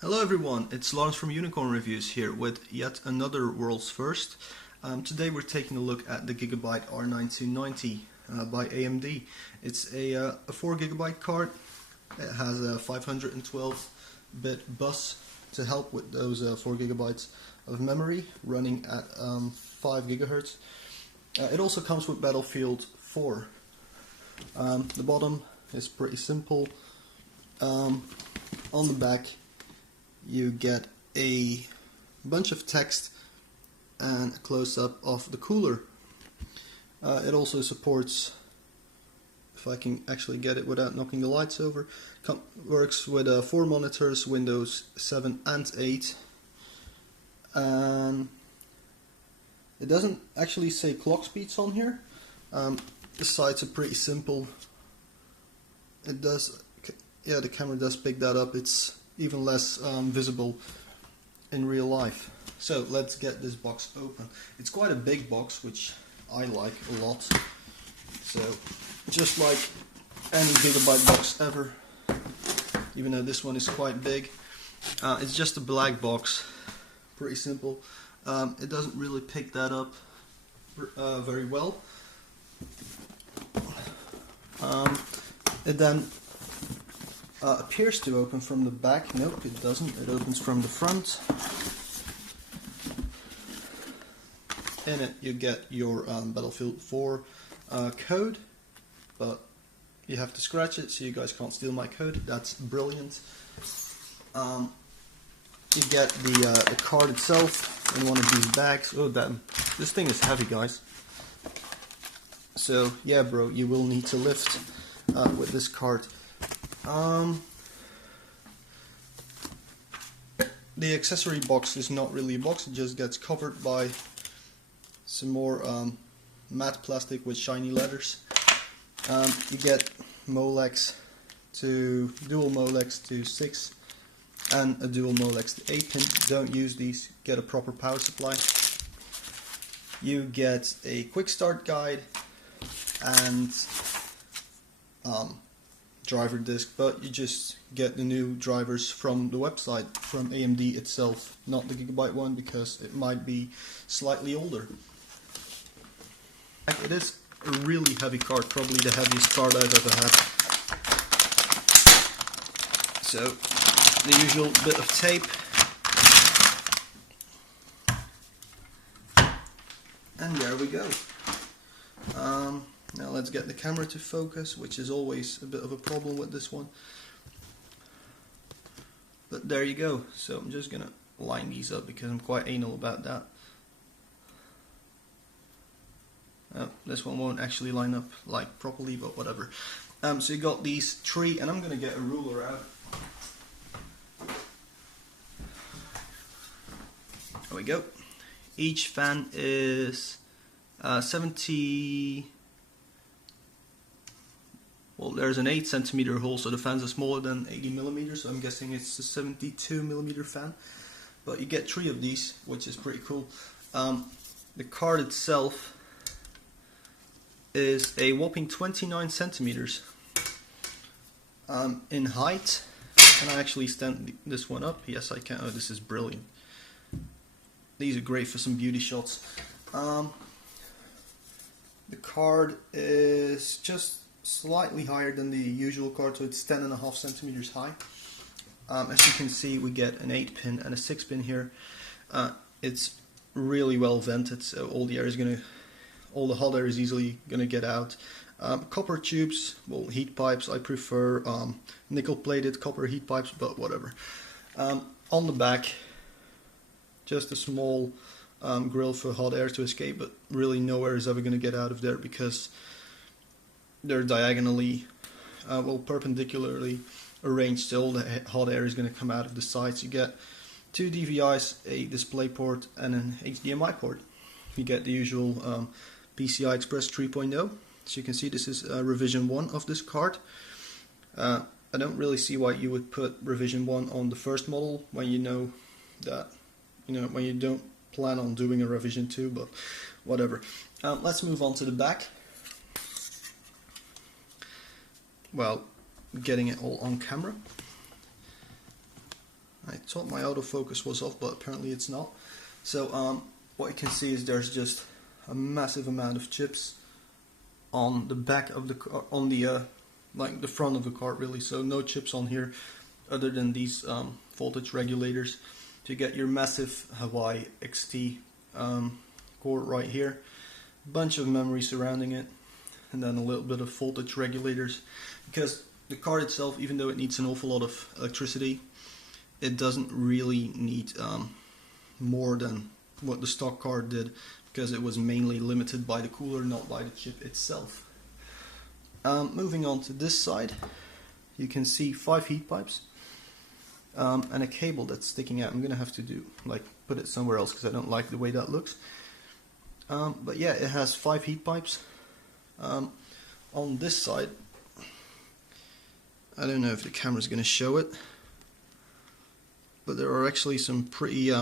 Hello everyone, it's Lawrence from Unicorn Reviews here with yet another world's first. Today we're taking a look at the Gigabyte R9 290 by AMD. It's a 4GB card. It has a 512-bit bus to help with those 4GB of memory running at 5 GHz. It also comes with Battlefield 4. The bottom is pretty simple. On the back you get a bunch of text and a close-up of the cooler. It also supports, if I can actually get it without knocking the lights over, works with 4 monitors, Windows 7 and 8. And it doesn't actually say clock speeds on here. The sides are pretty simple. It does, yeah, the camera does pick that up. It's even less visible in real life. So let's get this box open. It's quite a big box, which I like a lot. So just like any Gigabyte box ever, even though this one is quite big, it's just a black box, pretty simple. It doesn't really pick that up very well. It then appears to open from the back. Nope, it doesn't. It opens from the front. In it you get your Battlefield 4 code, but you have to scratch it so you guys can't steal my code. That's brilliant. You get the card itself in one of these bags. Oh damn, this thing is heavy, guys. So yeah bro, you will need to lift with this card. The accessory box is not really a box, it just gets covered by some more matte plastic with shiny letters. You get Molex to dual Molex to 6 and a dual Molex to 8 pin. Don't use these, get a proper power supply. You get a quick start guide and driver disc, but you just get the new drivers from the website, from AMD itself, not the Gigabyte one, because it might be slightly older. It is a really heavy card, probably the heaviest card I've ever had. So the usual bit of tape, and there we go. Now let's get the camera to focus, which is always a bit of a problem with this one. But there you go. So I'm just gonna line these up because I'm quite anal about that. This one won't actually line up like properly, but whatever. So you got these 3, and I'm gonna get a ruler out. There we go. Each fan is 70. Well, there's an 8cm hole, so the fans are smaller than 80mm, so I'm guessing it's a 72mm fan. But you get 3 of these, which is pretty cool. The card itself is a whopping 29cm in height. Can I actually stand this one up? Yes, I can. Oh, this is brilliant. These are great for some beauty shots. The card is just slightly higher than the usual card, so it's 10.5cm high. As you can see, we get an 8 pin and a 6 pin here. It's really well vented, so all the hot air is easily gonna get out. Copper tubes, well, heat pipes. I prefer nickel-plated copper heat pipes, but whatever. On the back, just a small grill for hot air to escape, but really no air is ever gonna get out of there because they're diagonally, well, perpendicularly arranged, so all the hot air is going to come out of the sides. You get 2 DVIs, a display port, and an HDMI port. You get the usual PCI Express 3.0. So you can see this is revision 1 of this card. I don't really see why you would put revision 1 on the first model when you know that, when you don't plan on doing a revision 2, but whatever. Let's move on to the back. Well, getting it all on camera. I thought my autofocus was off, but apparently it's not. So what you can see is there's just a massive amount of chips on the back of the car, on the like the front of the card really. So no chips on here other than these voltage regulators to get your massive Hawaii XT core right here. Bunch of memory surrounding it, and then a little bit of voltage regulators, because the card itself, even though it needs an awful lot of electricity, it doesn't really need more than what the stock card did, because it was mainly limited by the cooler, not by the chip itself. Moving on to this side, you can see 5 heat pipes and a cable that's sticking out. I'm gonna have to put it somewhere else because I don't like the way that looks. But yeah, it has 5 heat pipes. On this side, I don't know if the camera's gonna show it, but there are actually some pretty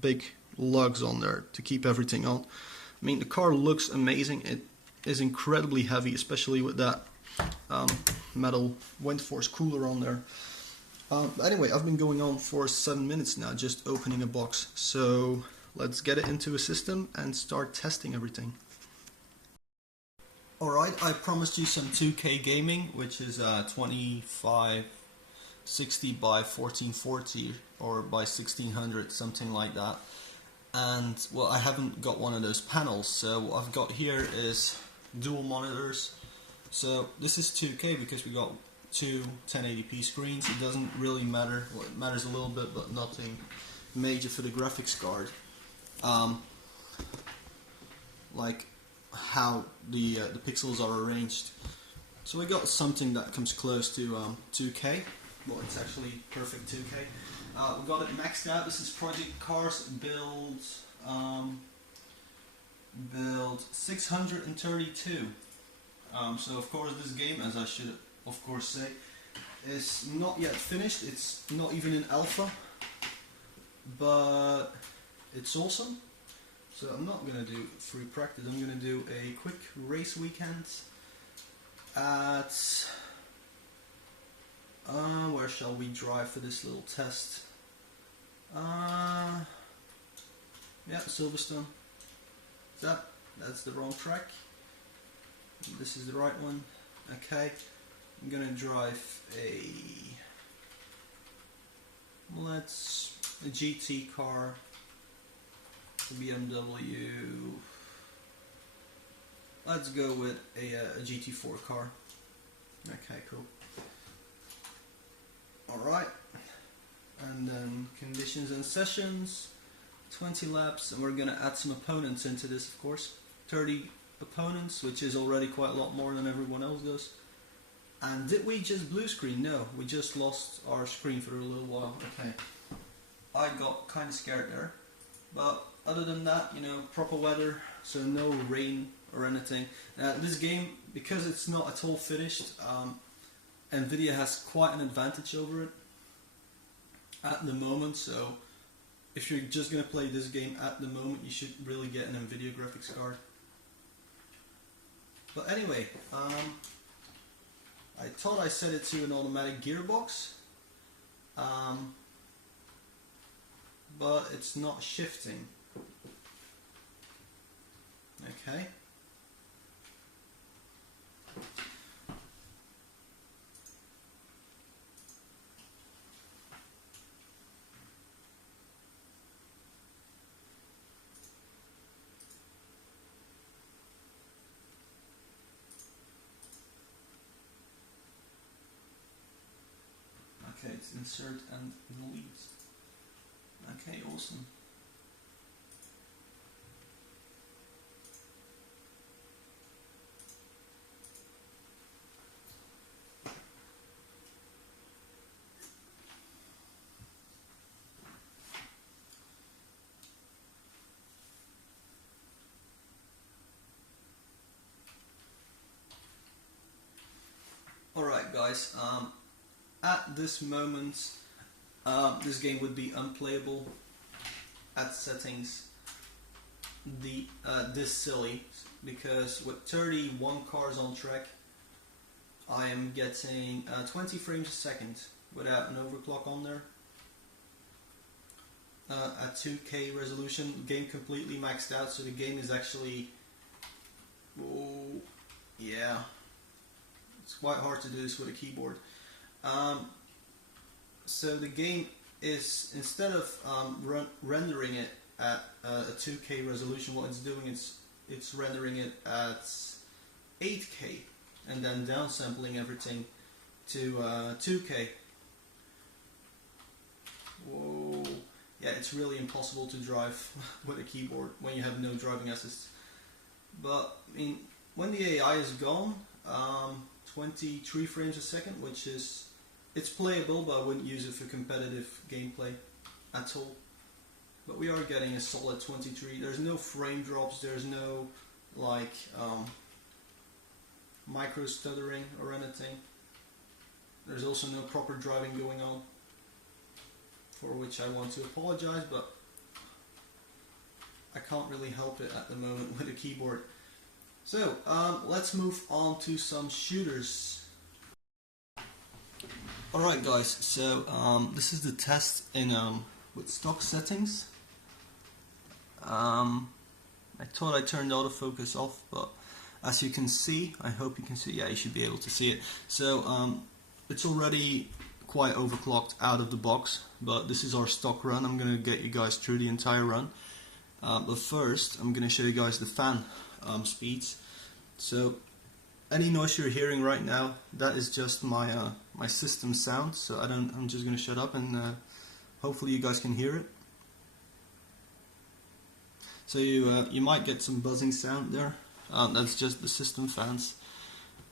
big lugs on there to keep everything on. I mean, the car looks amazing. It is incredibly heavy, especially with that metal Windforce cooler on there. But anyway, I've been going on for 7 minutes now just opening a box, so let's get it into a system and start testing everything. Alright, I promised you some 2K gaming, which is 2560 by 1440 or by 1600, something like that. And well, I haven't got one of those panels, so what I've got here is dual monitors. So this is 2K because we got two 1080p screens. It doesn't really matter, well, it matters a little bit, but nothing major for the graphics card. Like how the pixels are arranged. So we got something that comes close to 2K. Well, it's actually perfect 2K. We got it maxed out. This is Project Cars build 632. So of course this game, as I should of course say, is not yet finished. It's not even in alpha, but it's awesome. So I'm not gonna do free practice. I'm gonna do a quick race weekend at where shall we drive for this little test? Yeah, Silverstone. That's the wrong track. This is the right one. Okay, I'm gonna drive a GT car, a BMW. Let's go with a GT4 car. Okay, cool. Alright, and then conditions and sessions, 20 laps, and we're gonna add some opponents into this, of course. 30 opponents, which is already quite a lot more than everyone else does. And did we just blue screen? No, we just lost our screen for a little while. Okay, I got kind of scared there, but other than that, you know, proper weather, so no rain or anything. This game, because it's not at all finished, Nvidia has quite an advantage over it at the moment. So if you're just going to play this game at the moment, you should really get an Nvidia graphics card. But anyway, I thought I set it to an automatic gearbox, but it's not shifting. Okay. Okay, it's insert and delete. Okay, awesome. Alright guys, at this moment this game would be unplayable at settings this silly, because with 31 cars on track I am getting 20 frames a second without an overclock on there. at 2K resolution. Game completely maxed out, so the game is actually, oh yeah, it's quite hard to do this with a keyboard. So the game is, instead of rendering it at a 2K resolution, what it's doing is it's rendering it at 8K and then downsampling everything to 2K. Whoa. Yeah, it's really impossible to drive with a keyboard when you have no driving assist. But I mean, when the AI is gone, 23 frames a second, which is, it's playable, but I wouldn't use it for competitive gameplay at all. But we are getting a solid 23. There's no frame drops, there's no like micro stuttering or anything. There's also no proper driving going on, for which I want to apologize, but I can't really help it at the moment with a keyboard. So let's move on to some shooters. Alright guys, so this is the test in with stock settings. I thought I turned autofocus off, but as you can see, I hope you can see, yeah, you should be able to see it. So it's already quite overclocked out of the box, but this is our stock run. I'm going to get you guys through the entire run. But first, I'm going to show you guys the fan speeds. So any noise you're hearing right now, that is just my my system sound. So I'm just going to shut up and hopefully you guys can hear it. So you might get some buzzing sound there. That's just the system fans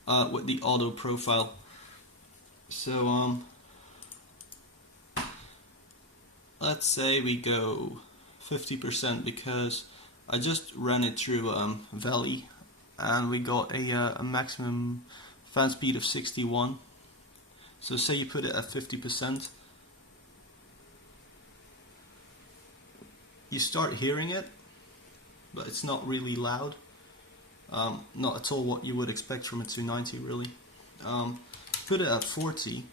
with the auto profile. So let's say we go 50% because I just ran it through Valley and we got a maximum fan speed of 61. So say you put it at 50%, you start hearing it, but it's not really loud. Not at all what you would expect from a 290 really. Put it at 40,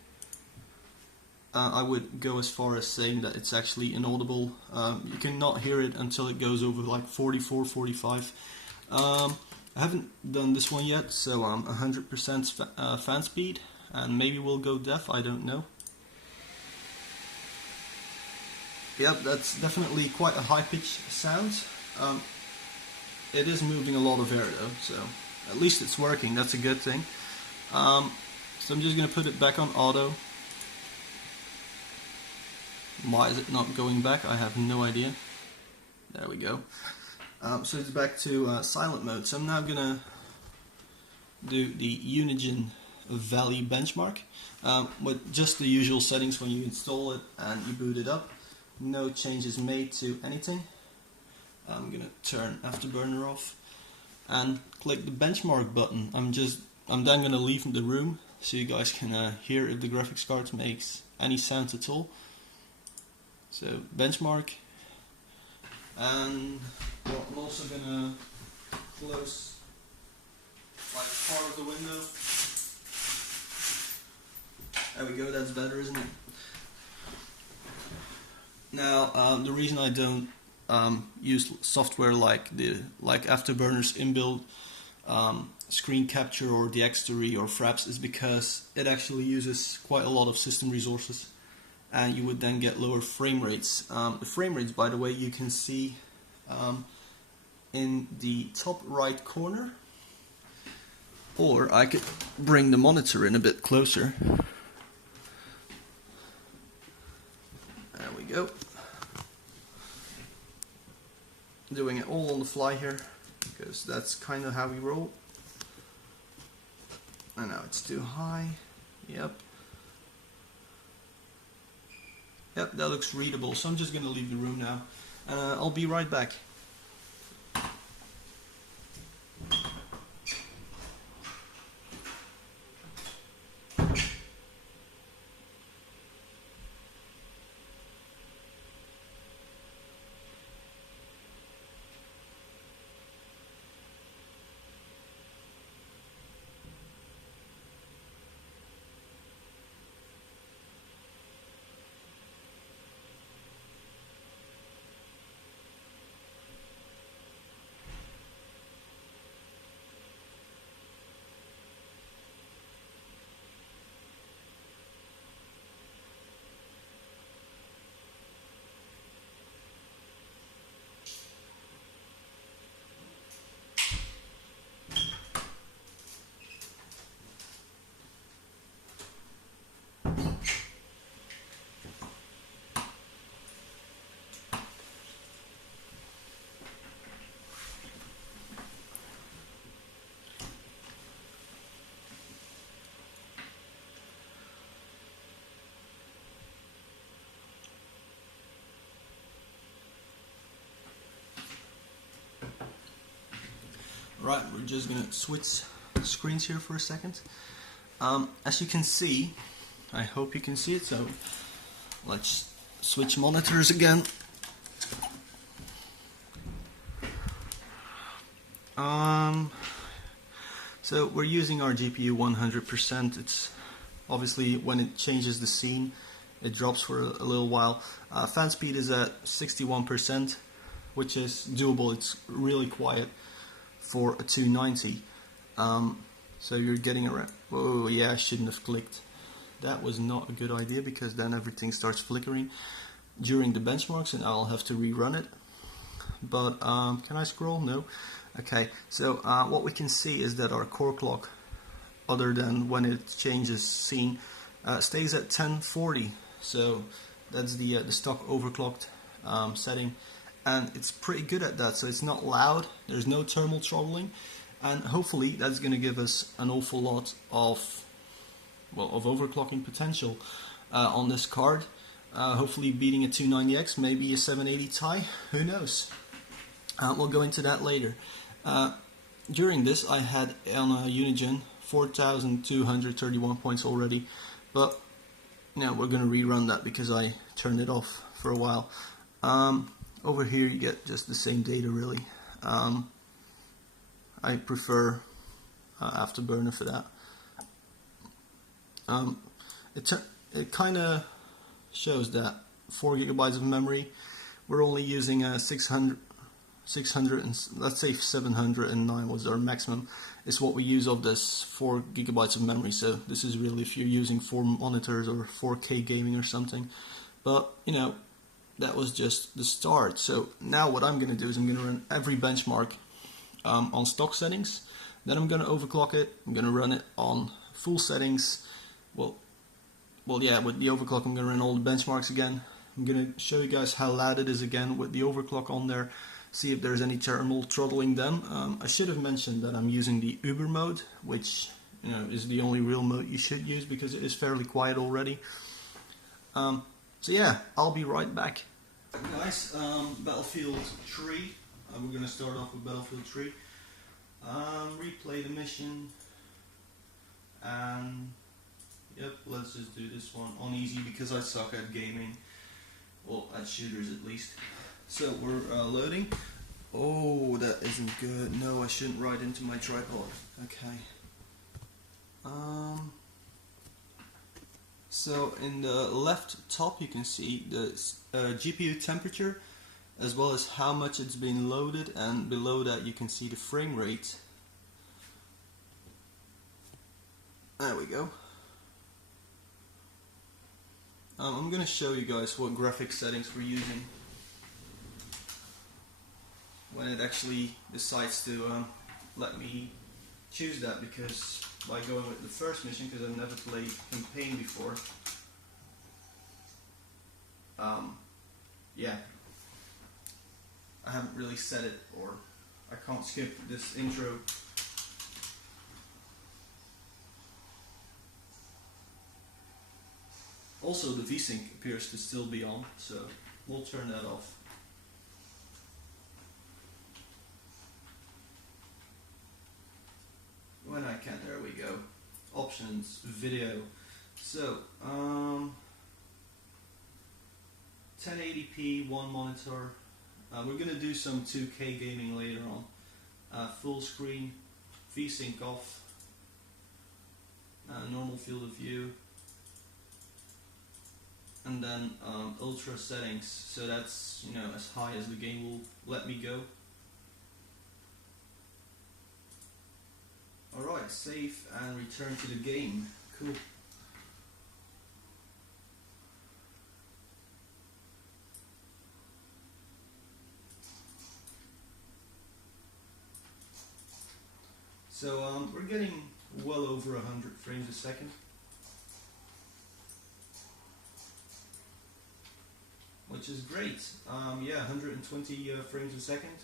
I would go as far as saying that it's actually inaudible. You cannot hear it until it goes over like 44, 45. I haven't done this one yet, so 100% fan speed, and maybe we'll go deaf, I don't know. Yep, that's definitely quite a high-pitched sound. It is moving a lot of air though, so at least it's working, that's a good thing. So I'm just going to put it back on auto. Why is it not going back? I have no idea. There we go. So it's back to silent mode. So I'm now going to do the Unigine Valley benchmark with just the usual settings when you install it and you boot it up. No changes made to anything. I'm going to turn Afterburner off and click the benchmark button. I'm then going to leave the room so you guys can hear if the graphics card makes any sounds at all. So benchmark, and well, I'm also going to close like part of the window. There we go, that's better, isn't it? Now the reason I don't use software like Afterburner's inbuilt screen capture or Dxtory or Fraps is because it actually uses quite a lot of system resources, and you would then get lower frame rates. The frame rates, by the way, you can see in the top right corner, or I could bring the monitor in a bit closer. There we go. Doing it all on the fly here, because that's kind of how we roll. And now it's too high. Yep. Yep, that looks readable. So I'm just going to leave the room now. And I'll be right back. Right, we're just gonna switch screens here for a second. As you can see, I hope you can see it, so let's switch monitors again. So we're using our GPU 100%. It's obviously when it changes the scene, it drops for a little while. Fan speed is at 61%, which is doable. It's really quiet for a 290. So you're getting around. Oh yeah, I shouldn't have clicked. That was not a good idea because then everything starts flickering during the benchmarks and I'll have to rerun it. But can I scroll? No. Okay, so what we can see is that our core clock, other than when it changes scene, stays at 1040. So that's the stock overclocked setting, and it's pretty good at that. So it's not loud. There's no thermal throttling, and hopefully that's going to give us an awful lot of overclocking potential on this card. Hopefully beating a 290X, maybe a 780 Ti. Who knows? We'll go into that later. During this I had on a Unigen 4,231 points already, but now we're going to rerun that because I turned it off for a while. Over here you get just the same data really. I prefer Afterburner for that. It kind of shows that 4 gigabytes of memory, we're only using 600 and let's say 709 was our maximum, is what we use of this 4 gigabytes of memory. So this is really if you're using 4 monitors or 4K gaming or something. But you know, that was just the start. So now what I'm going to do is I'm going to run every benchmark on stock settings. Then I'm going to overclock it. I'm going to run it on full settings. Well, yeah, with the overclock I'm going to run all the benchmarks again. I'm going to show you guys how loud it is again with the overclock on there. See if there's any thermal throttling them. I should have mentioned that I'm using the Uber mode, which is the only real mode you should use because it is fairly quiet already. So yeah, I'll be right back. Guys, Battlefield 3. We're going to start off with Battlefield 3. Replay the mission. And yep, let's just do this one on easy because I suck at gaming. Well, at shooters at least. So we're loading. Oh, that isn't good. No, I shouldn't ride into my tripod. Okay. So in the left top you can see the GPU temperature as well as how much it's been loaded, and below that you can see the frame rate. There we go. I'm going to show you guys what graphics settings we're using when it actually decides to let me choose that, because by going with the first mission, because I've never played campaign before, yeah, I haven't really set it, or I can't skip this intro. Also the VSync appears to still be on, so we'll turn that off. When I can, there we go. Options, video. So, 1080p, one monitor. We're going to do some 2K gaming later on. Full screen, VSync off, normal field of view, and then ultra settings. So that's as high as the game will let me go. Alright, save and return to the game. Cool. So we're getting well over 100 frames a second, which is great. Yeah, 120 frames a second.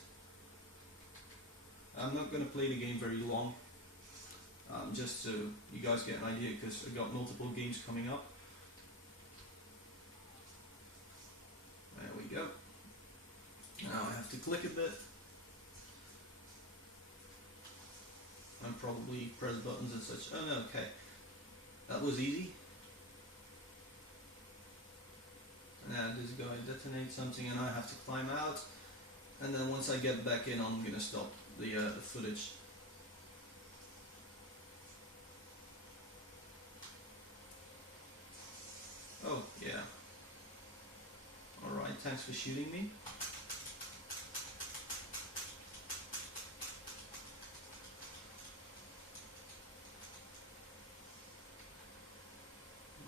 I'm not going to play the game very long, just so you guys get an idea, because I've got multiple games coming up. There we go. Now I have to click a bit. and probably press buttons and such. Oh no, okay. That was easy. Now this guy detonates something and I have to climb out. And then once I get back in, I'm gonna stop the footage. Oh, yeah. Alright, thanks for shooting me.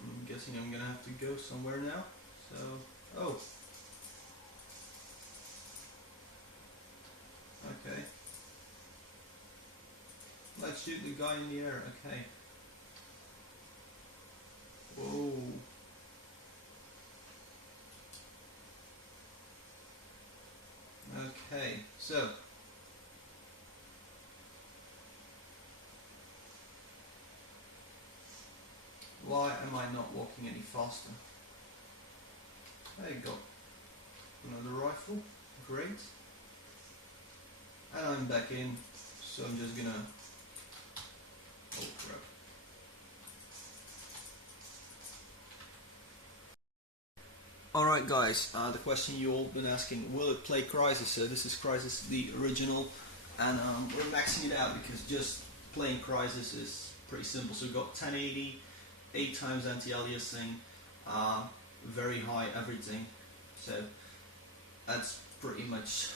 I'm guessing I'm gonna have to go somewhere now. So, oh. Okay. Let's shoot the guy in the air, okay. Whoa. Okay, so why am I not walking any faster? I got another rifle, great. And I'm back in, so I'm just gonna, oh crap. Alright guys, the question you all been asking, will it play Crysis? So this is Crysis the original, and we're maxing it out because just playing Crysis is pretty simple. So we've got 1080, 8 times anti-aliasing, very high everything, so that's pretty much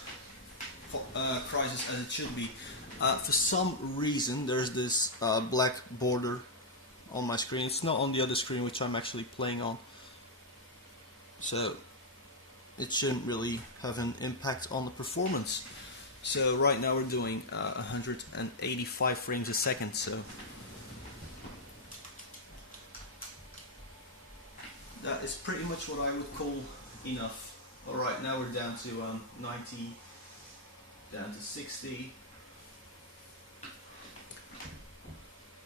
Crysis as it should be. For some reason there's this black border on my screen. It's not on the other screen which I'm actually playing on. So it shouldn't really have an impact on the performance. So right now we're doing 185 frames a second. So that is pretty much what I would call enough. Alright, now we're down to 90, down to 60.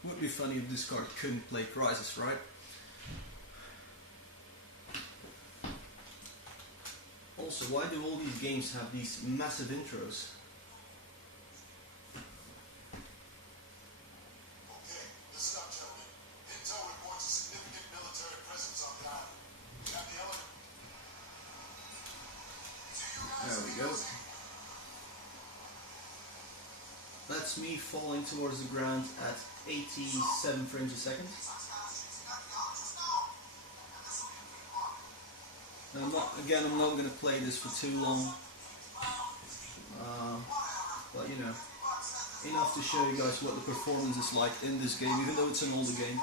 Would be funny if this card couldn't play Crysis, right? Also, why do all these games have these massive intros? Okay, listen up, gentlemen. Intel reports a significant military presence on the island. Got the element? There we go. That's me falling towards the ground at 87 frames a second. I'm not going to play this for too long, but you know, enough to show you guys what the performance is like in this game, even though it's an older game.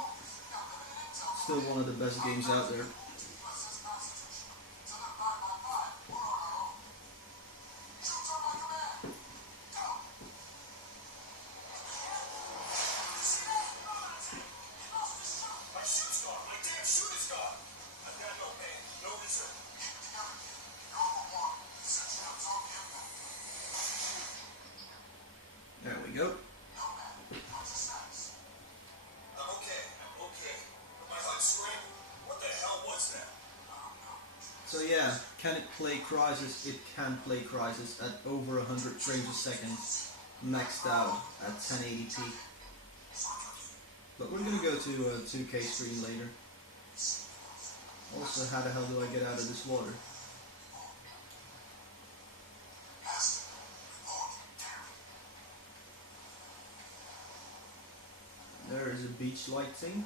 Still one of the best games out there. There we go. I'm okay. My heart's screaming. What the hell was that? So yeah, can it play Crysis? It can play Crysis at over 100 frames a second, maxed out at 1080p. But we're gonna go to a 2K screen later. Also, how the hell do I get out of this water? There is a beach light thing.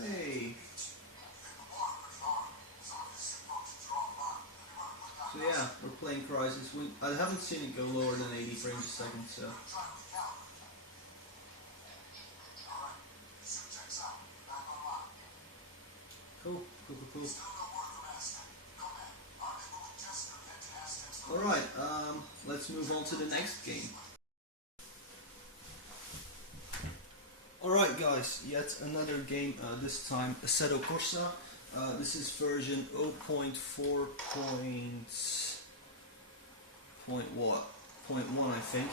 Hey. So yeah, we're playing Crysis. I haven't seen it go lower than 80 frames a second, so. Cool. Alright, let's move on to the next game. Alright guys, yet another game, this time Assetto Corsa. This is version 0.4.1 I think.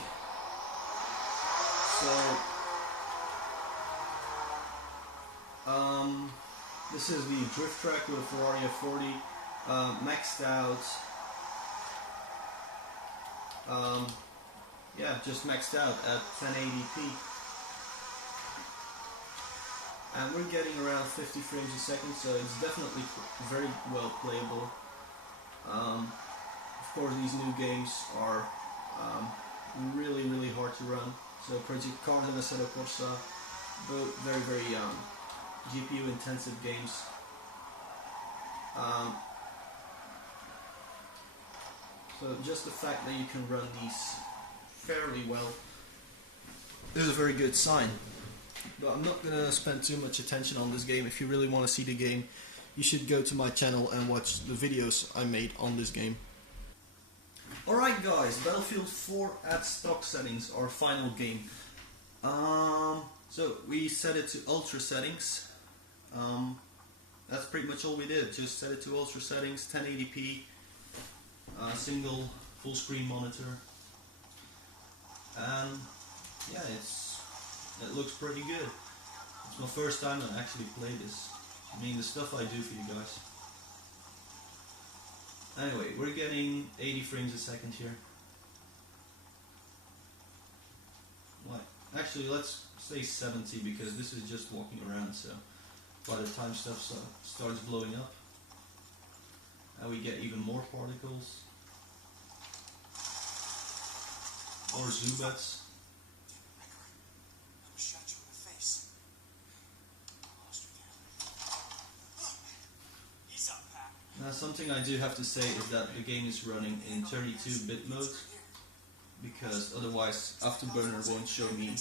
So this is the drift track with a Ferrari F40, maxed out yeah, just maxed out at 1080p. And we're getting around 50 frames a second, so it's definitely very well playable. Of course, these new games are really hard to run. So Project Cars and Assetto Corsa, both very GPU intensive games. So just the fact that you can run these fairly well is a very good sign. But I'm not going to spend too much attention on this game. If you really want to see the game, you should go to my channel and watch the videos I made on this game. Alright guys, Battlefield 4 at stock settings, our final game. So we set it to ultra settings. That's pretty much all we did, just set it to ultra settings, 1080p, single full screen monitor. And yeah, it looks pretty good. It's my first time I actually play this. I mean, the stuff I do for you guys. Anyway, we're getting 80 frames a second here. What? Actually, let's say 70 because this is just walking around, so by the time stuff starts blowing up, and we get even more particles. Or Zubats. Now something I do have to say is that the game is running in 32-bit mode, because otherwise Afterburner won't show me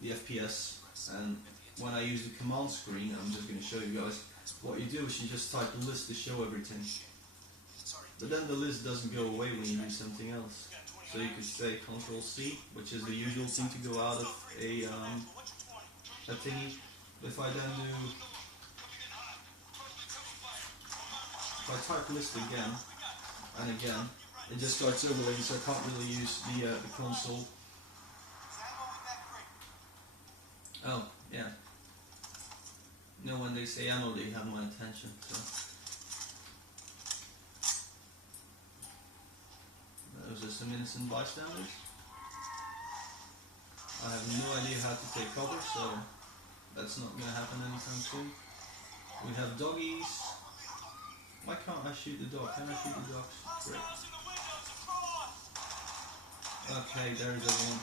the FPS, and when I use the command screen, I'm just going to show you guys, what you do is you just type a list to show everything. But then the list doesn't go away when you do something else. So you could say Ctrl C, which is the usual thing to go out of a thingy. If I then do, if I type list again and again, it just starts overlaying, so I can't really use the console. Oh, yeah. You know, when they say ammo, they have my attention. So. Those are some innocent bystanders. I have no idea how to take cover, so that's not going to happen anytime soon. We have doggies. Why can't I shoot the dog? Can I shoot the dogs? Great. Okay, there's everyone.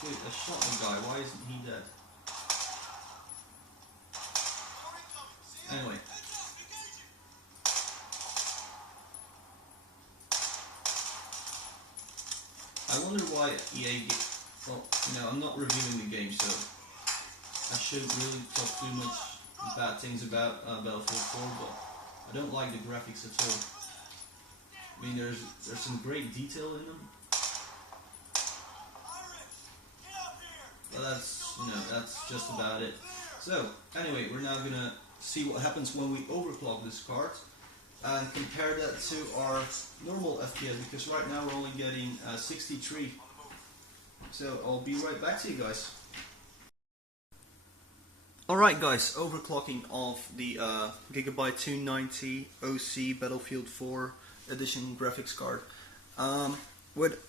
Dude, I shot the guy. Why isn't he dead? Anyway. I wonder why EA, well, you know, I'm not reviewing the game, so I shouldn't really talk too much bad things about Battlefield 4, but I don't like the graphics at all. I mean, there's some great detail in them, but that's, you know, that's just about it. So, anyway, we're now gonna see what happens when we overclock this card and compare that to our normal FPS, because right now we're only getting 63. So I'll be right back to you guys. Alright guys, overclocking of the Gigabyte 290 OC Battlefield 4 edition graphics card. With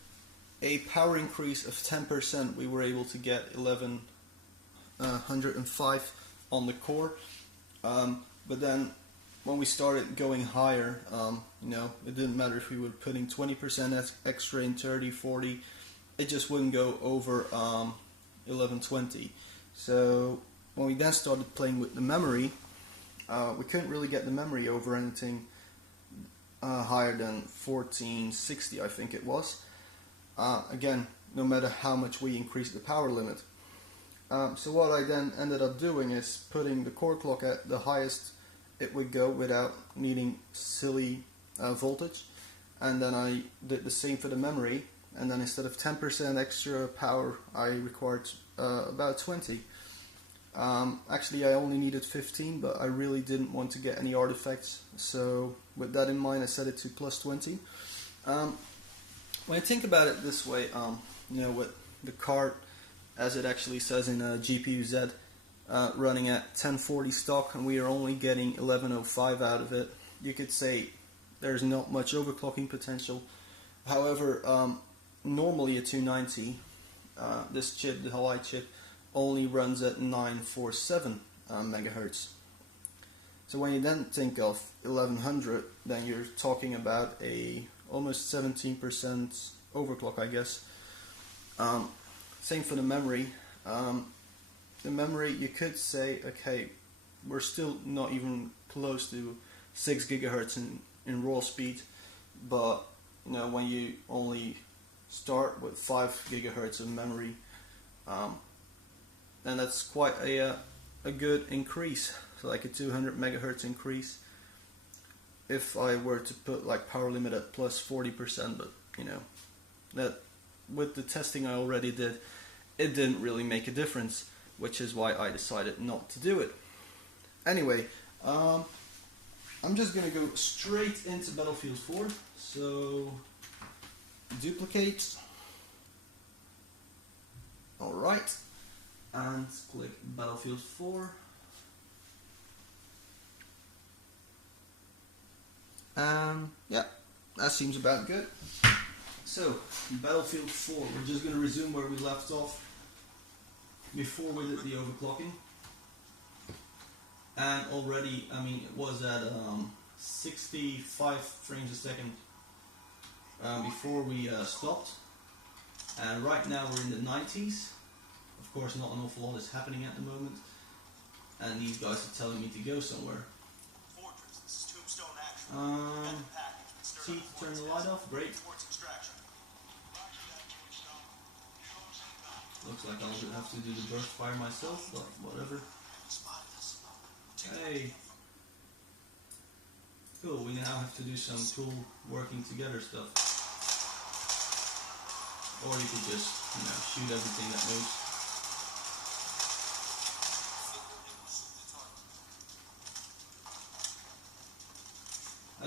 a power increase of 10%, we were able to get 1105 on the core, but then when we started going higher, you know, it didn't matter if we were putting 20% extra in, 30, 40, it just wouldn't go over 1120. So when we then started playing with the memory, we couldn't really get the memory over anything higher than 1460, I think it was. Again, no matter how much we increased the power limit. So what I then ended up doing is putting the core clock at the highest it would go without needing silly voltage, and then I did the same for the memory, and then instead of 10% extra power I required about 20. Actually I only needed 15, but I really didn't want to get any artifacts, so with that in mind I set it to plus 20. When I think about it this way, you know, with the card, as it actually says in GPU-Z, running at 1040 stock, and we are only getting 1105 out of it, you could say there's not much overclocking potential. However, normally a 290, this chip, the Huawei chip, only runs at 947 megahertz. So when you then think of 1100, then you're talking about a almost 17% overclock, I guess. Same for the memory. The memory, you could say, okay, we're still not even close to 6 gigahertz in raw speed, but you know, when you only start with 5 gigahertz of memory, then that's quite a good increase. So like a 200 megahertz increase. If I were to put like power limit at plus 40%, but you know, that with the testing I already did, it didn't really make a difference, which is why I decided not to do it. Anyway, I'm just gonna go straight into Battlefield 4. So duplicate. Alright, and click Battlefield 4. Yeah, that seems about good. So, Battlefield 4, we're just going to resume where we left off before we did the overclocking. And already, I mean, it was at 65 frames a second before we stopped. And right now we're in the 90s. Of course, not an awful lot is happening at the moment. And these guys are telling me to go somewhere. See, to turn the light off, great. Looks like I'll have to do the burst fire myself, but whatever. Hey! Cool, we now have to do some cool working together stuff. Or you could just, you know, shoot everything that moves.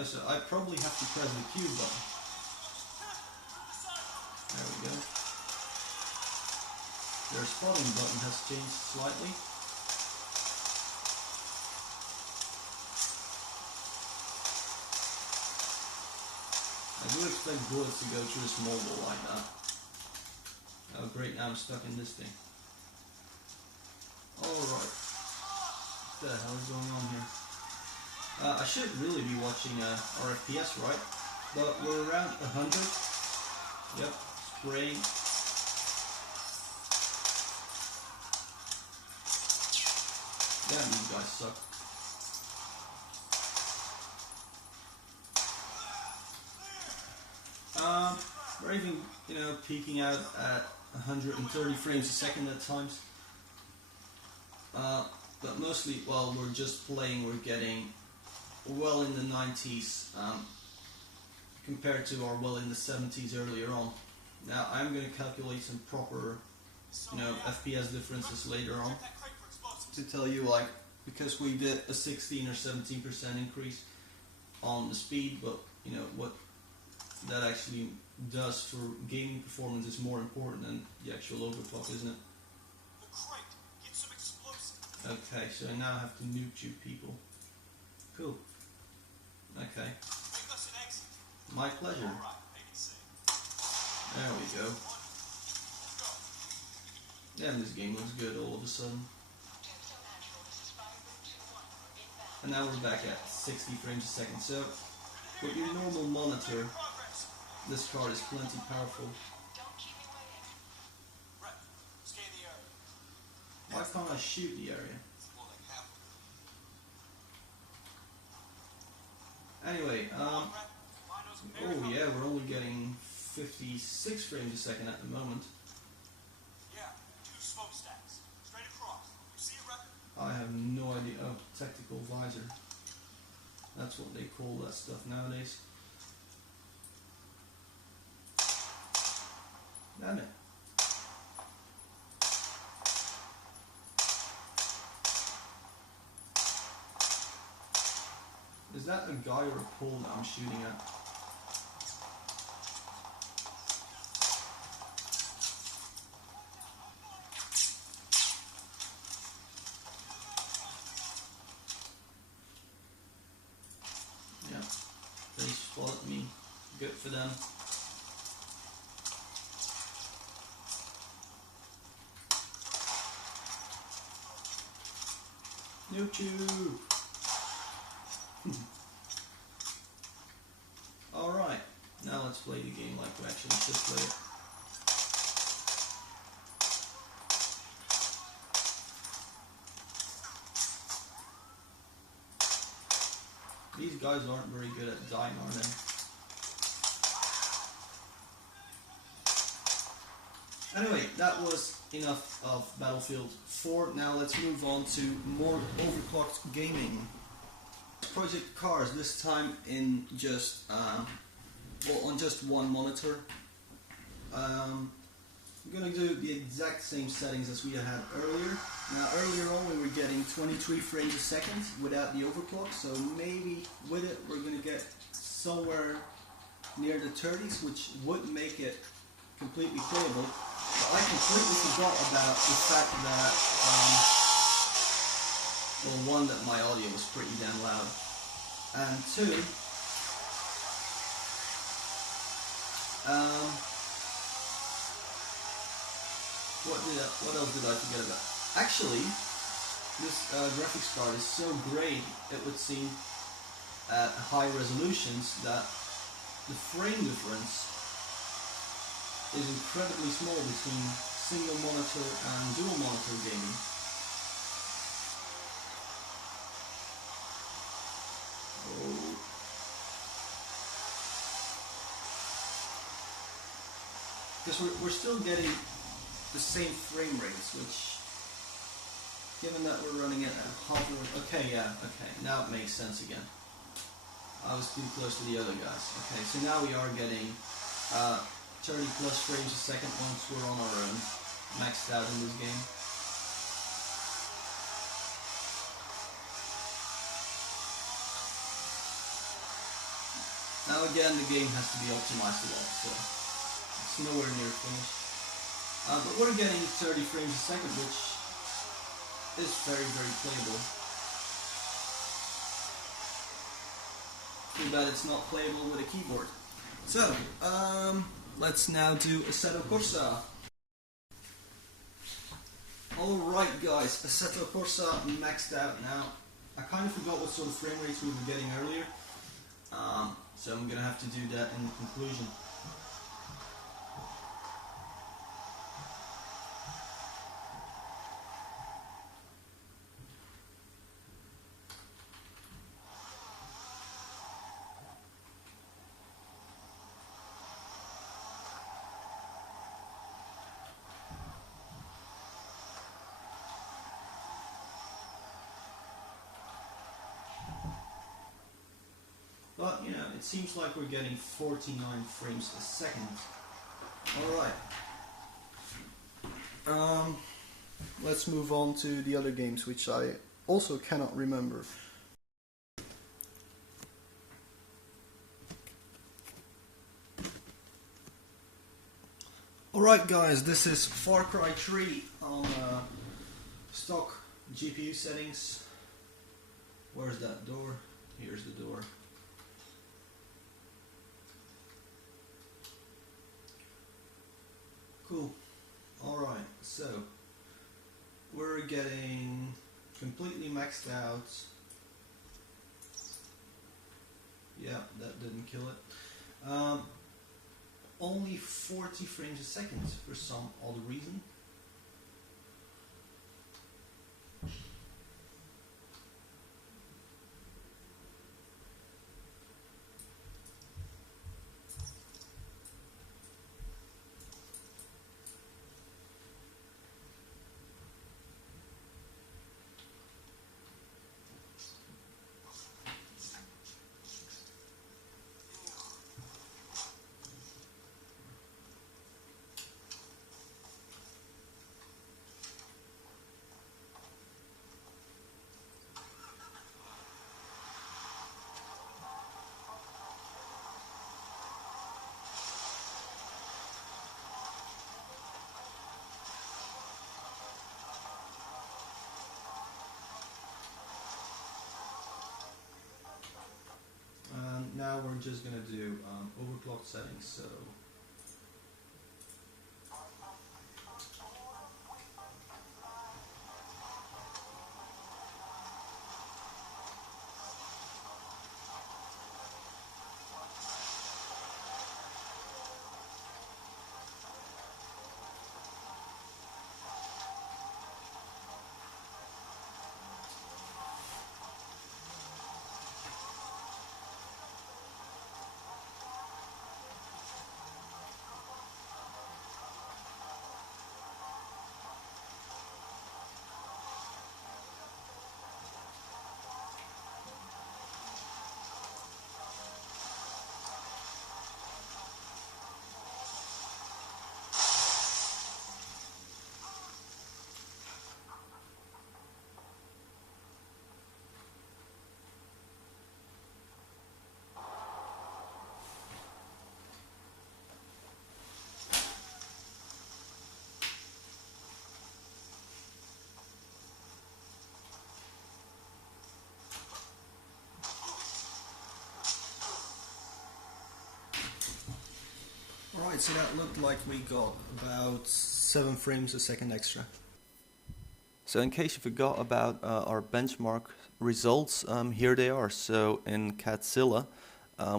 So I probably have to press the Q button. There we go. Their spotting button has changed slightly. I do expect bullets to go through this mobile like that. Oh great, now I'm stuck in this thing. Alright. What the hell is going on here? I should really be watching our FPS, right? But we're around 100. Yep, spraying. Damn, these guys suck. We're even, you know, peaking out at 130 frames a second at times. But mostly, while we're just playing, we're getting well in the 90s compared to our well in the 70s earlier on. Now I'm going to calculate some proper, you know, FPS differences later on to tell you, like, because we did a 16 or 17% increase on the speed, but you know what that actually does for gaming performance is more important than the actual overclock, isn't it? Okay, so I now have to nuke you people. Cool. Okay. My pleasure. There we go. Yeah, this game looks good all of a sudden. And now we're back at 60 frames a second. So, with your normal monitor, this card is plenty powerful. Why can't I shoot the area? Anyway, oh yeah, we're only getting 56 frames a second at the moment. I have no idea. Oh, tactical visor. That's what they call that stuff nowadays. Damn it. Is that a guy or a pole that I'm shooting at? Yeah, them. YouTube. Alright, now let's play the game like we actually should play it. These guys aren't very good at dying, are they? Anyway, that was enough of Battlefield 4. Now let's move on to more overclocked gaming. Project Cars, this time in just on just one monitor. I'm gonna do the exact same settings as we had earlier. Now earlier on we were getting 23 frames a second without the overclock, so maybe with it we're gonna get somewhere near the 30s, which would make it completely playable. But I completely forgot about the fact that well, one, that my audio was pretty damn loud, and two, what else did I forget about? Actually, this graphics card is so great, it would seem, at high resolutions, that the frame difference is incredibly small between single monitor and dual monitor gaming. Because we're still getting the same frame rates, which, given that we're running it at half of, okay, now it makes sense again. I was too close to the other guys. Okay, so now we are getting 30 plus frames a second once we're on our own, maxed out in this game. Now again, the game has to be optimized a lot, so it's nowhere near finished. But we're getting 30 frames a second, which is very, very playable. Too bad it's not playable with a keyboard. So, let's now do Assetto Corsa. Alright guys, Assetto Corsa maxed out now. I kind of forgot what sort of frame rates we were getting earlier, so I'm gonna have to do that in the conclusion. But, you know, it seems like we're getting 49 frames a second. Alright. Let's move on to the other games, which I also cannot remember. Alright guys, this is Far Cry 3 on stock GPU settings. Where's that door? Here's the door. Cool. Alright, so we're getting completely maxed out. Yeah, that didn't kill it. Only 40 frames a second for some odd reason. we're just gonna do overclock settings. So alright, so that looked like we got about 7 frames a second extra. So in case you forgot about our benchmark results, here they are. So in Catzilla,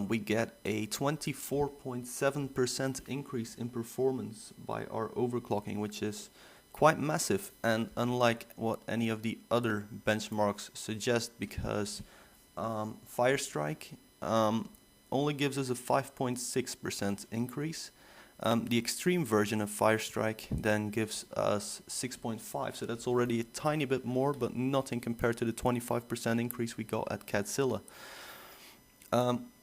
we get a 24.7% increase in performance by our overclocking, which is quite massive, and unlike what any of the other benchmarks suggest, because Firestrike only gives us a 5.6% increase. The extreme version of Firestrike then gives us 6.5, so that's already a tiny bit more, but nothing compared to the 25% increase we got at Catzilla.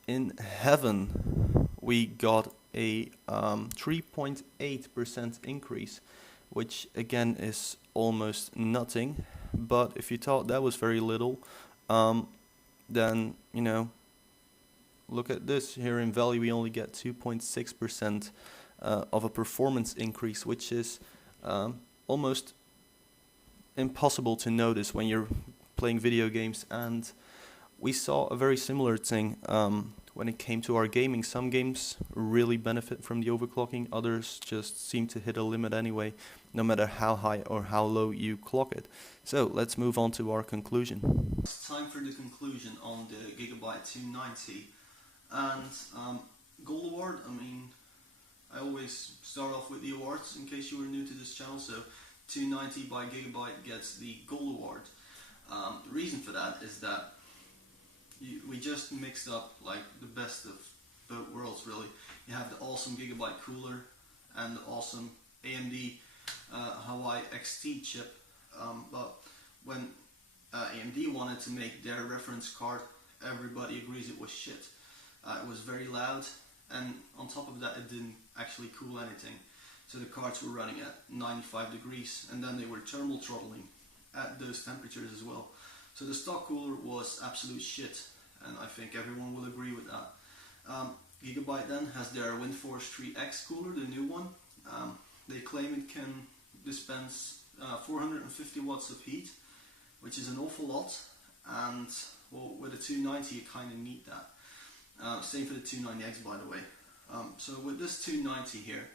In Heaven, we got a 3.8% increase, which again is almost nothing. But if you thought that was very little, then, you know, look at this. Here in Valley we only get 2.6% of a performance increase, which is almost impossible to notice when you're playing video games. And we saw a very similar thing when it came to our gaming. Some games really benefit from the overclocking, others just seem to hit a limit anyway, no matter how high or how low you clock it. So let's move on to our conclusion. It's time for the conclusion on the Gigabyte 290. And Gold Award, I mean, I always start off with the awards in case you were new to this channel. So 290 by Gigabyte gets the Gold Award. The reason for that is that we just mixed up like the best of both worlds, really. You have the awesome Gigabyte cooler and the awesome AMD Hawaii XT chip, but when AMD wanted to make their reference card, everybody agrees it was shit. It was very loud, and on top of that it didn't actually cool anything. So the cards were running at 95 degrees, and then they were thermal throttling at those temperatures as well. So the stock cooler was absolute shit, and I think everyone will agree with that. Gigabyte then has their Windforce 3X cooler, the new one. They claim it can dispense 450 watts of heat, which is an awful lot, and well, with a 290 you kind of need that. Same for the 290X, by the way. So with this 290 here,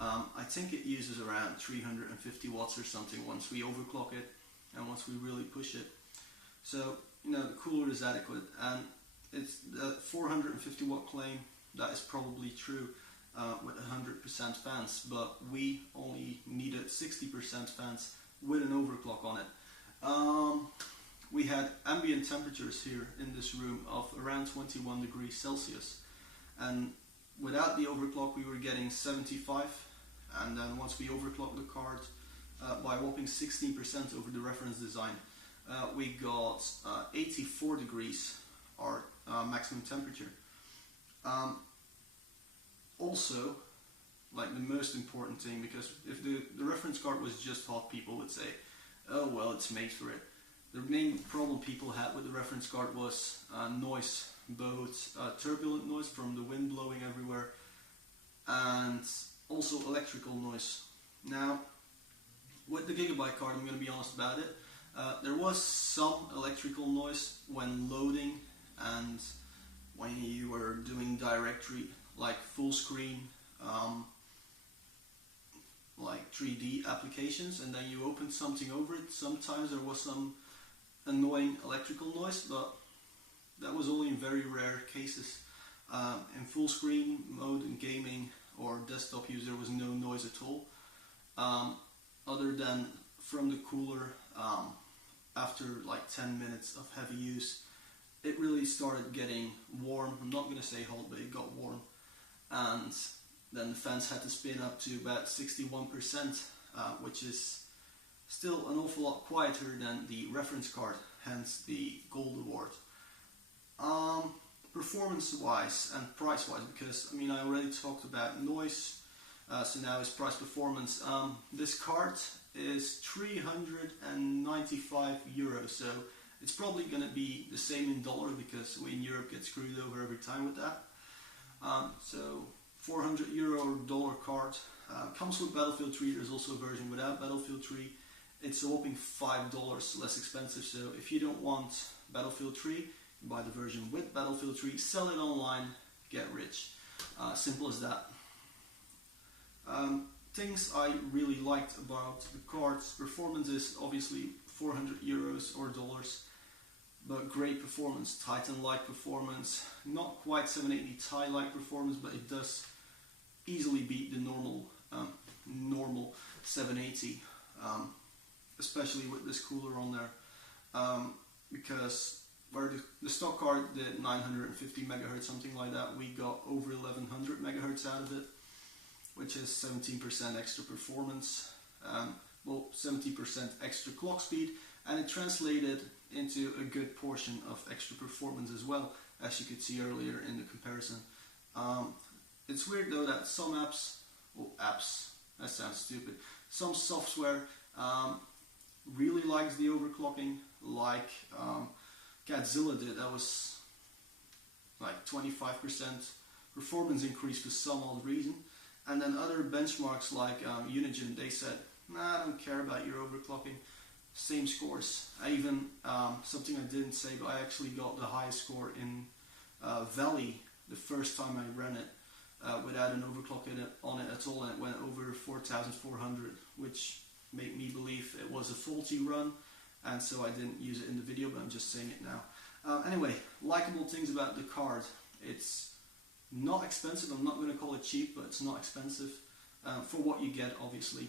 I think it uses around 350 watts or something once we overclock it and once we really push it. So, you know, the cooler is adequate, and it's the 450 watt claim, that is probably true with 100% fans, but we only needed 60% fans with an overclock on it. We had ambient temperatures here in this room of around 21 degrees Celsius, and without the overclock we were getting 75, and then once we overclocked the card by a whopping 16% over the reference design, we got 84 degrees, our maximum temperature. Also, like the most important thing, because if the reference card was just hot, people would say, oh well, it's made for it. The main problem people had with the reference card was noise, both turbulent noise from the wind blowing everywhere and also electrical noise. Now, with the Gigabyte card, I'm going to be honest about it, there was some electrical noise when loading and when you were doing directory, like full screen, like 3D applications, and then you opened something over it. Sometimes there was some annoying electrical noise, but that was only in very rare cases. In full screen mode in gaming or desktop use, there was no noise at all, other than from the cooler. After like 10 minutes of heavy use, it really started getting warm. I'm not going to say hot, but it got warm, and then the fans had to spin up to about 61%, which is still an awful lot quieter than the reference card, hence the gold award. Performance-wise and price-wise, because I mean I already talked about noise, so now it's price performance. This card is €395, so it's probably going to be the same in dollars because we in Europe get screwed over every time with that. So €400 dollar card, comes with Battlefield 3. There's also a version without Battlefield 3. It's a whopping $5 less expensive, so if you don't want Battlefield 3, buy the version with Battlefield 3, sell it online, get rich. Simple as that. Things I really liked about the card's performance is obviously €400 or dollars, but great performance, Titan-like performance, not quite 780 Ti-like performance, but it does easily beat the normal 780, especially with this cooler on there, because where the stock card did 950 megahertz, something like that, we got over 1100 megahertz out of it, which is 17% extra performance, well, 70% extra clock speed, and it translated into a good portion of extra performance as well, as you could see earlier in the comparison. It's weird though that some apps, that sounds stupid, some software really likes the overclocking, like Godzilla did. That was like 25% performance increase for some odd reason. And then other benchmarks like Unigine, they said, nah, I don't care about your overclocking, same scores. I even, something I didn't say, but I actually got the highest score in Valley the first time I ran it without an overclock on it at all, and it went over 4,400, which made me believe it was a faulty run, and so I didn't use it in the video, but I'm just saying it now. Anyway, likable things about the card. It's not expensive. I'm not going to call it cheap, but it's not expensive for what you get, obviously.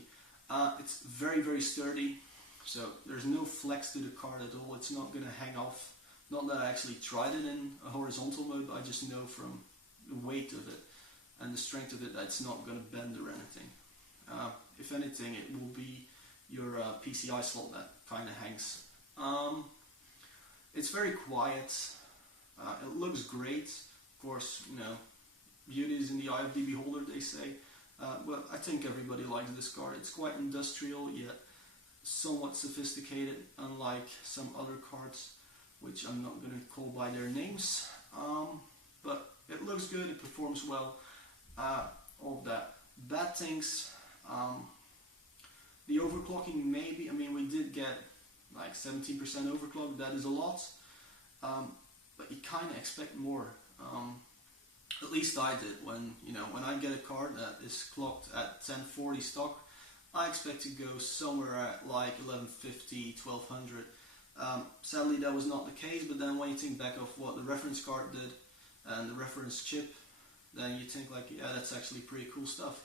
It's very, very sturdy, so there's no flex to the card at all. It's not going to hang off. Not that I actually tried it in a horizontal mode, but I just know from the weight of it and the strength of it that it's not going to bend or anything. If anything, it will be your PCI slot that kind of hangs. It's very quiet. It looks great. Of course, you know, beauty is in the eye of the beholder, they say. But I think everybody likes this card. It's quite industrial, yet somewhat sophisticated, unlike some other cards, which I'm not going to call by their names. But it looks good, it performs well, all of that. Bad things, the overclocking maybe, I mean we did get like 17% overclock, that is a lot, but you kind of expect more. At least I did. When I get a card that is clocked at 1040 stock, I expect to go somewhere at like 1150, 1200. Sadly that was not the case, but then when you think back of what the reference card did and the reference chip, then you think like, yeah, that's actually pretty cool stuff.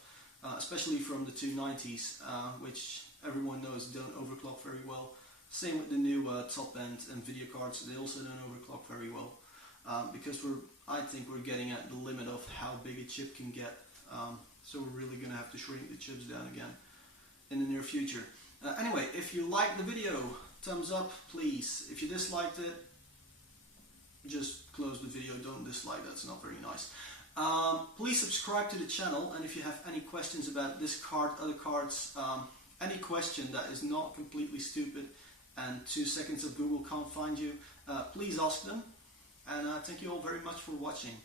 Especially from the 290s, which everyone knows don't overclock very well. Same with the new top-end NVIDIA cards, they also don't overclock very well. Because I think we're getting at the limit of how big a chip can get. So we're really going to have to shrink the chips down again in the near future. Anyway, if you liked the video, thumbs up please. If you disliked it, just close the video, don't dislike, that's not very nice. Please subscribe to the channel, and if you have any questions about this card, other cards, any question that is not completely stupid and 2 seconds of Google can't find you, please ask them. And thank you all very much for watching.